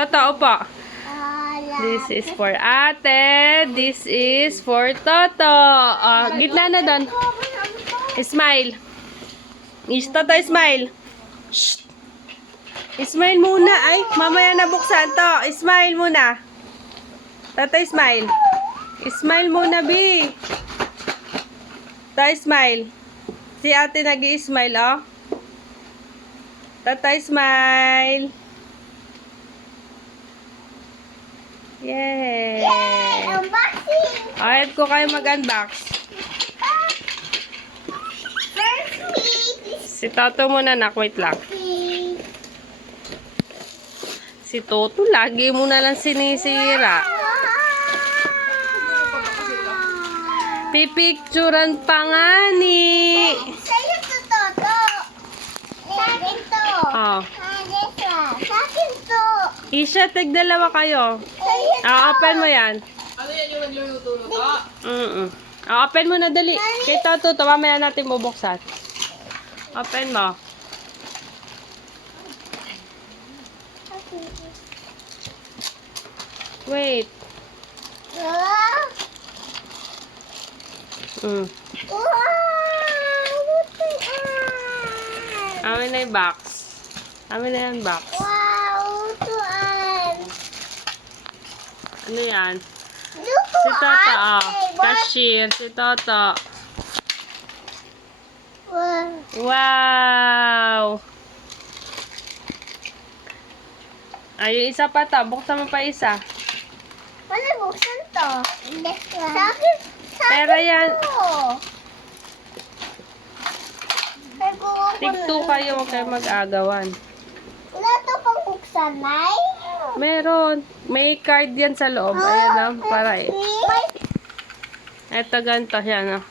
Totoo po. This is for ate. This is for Toto. Gitna na doon. Smile. Toto, smile. Shh. Smile muna. Ay, mamaya na buksan to. Smile muna. Toto, smile. Smile muna, B. Toto, smile. Si ate nag-i-smile, oh. Toto, smile. Yay! Unboxing! Ayat ko kayo mag-unbox. First me, Si Toto muna, nak. Wait lang. please. Si Toto, lagi mo na lang sinisira. Pipicturan pa nga ni. Sa'yo to, Toto. Sa akin to. Oh. Sa akin to. Isha, tig-dalawa kayo. Sa'yo to. Open mo yan. Ano yan yung nagluluto mo to? Open mo na, dali. Kay Toto, mamaya natin bubuksan. Open mo. Wait. Wow! Amin na yung box. Amin na yung box. Wow! Tuan! Ano yan? Luto Si Toto, oh. ate. Cashier, si Toto. Wow! Wow! Ay, yung isa pa to. Buksan mo pa isa. Wala buksan to. Sa akin. Pera yan. Tig-2 kayo. Huwag kayo mag-agawan. Wala to pang buksan, Nay? Meron. May card yan sa loob. Ayan lang. Para eh. Eto ganito. Yan oh.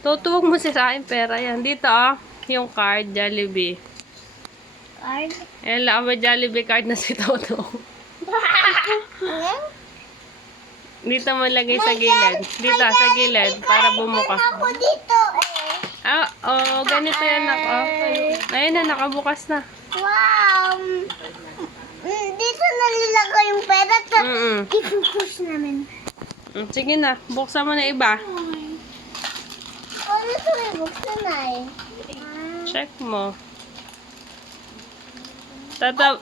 Tutuwag mo sa akin pera yan. Dito oh. Yung card. Jollibee. Card? Ayan lang. May Jollibee card na si Toto. Dito mo lagay sa gilid. Dito sa gilid. Para bumuka. Ako dito eh. Ganito yan ako. Ayun na. Nakabukas na. Wow! Dito nalalagay yung pera. I-push namin. Sige na. Buksan mo na iba. Ano ito may buksan na eh? Check mo. Tata.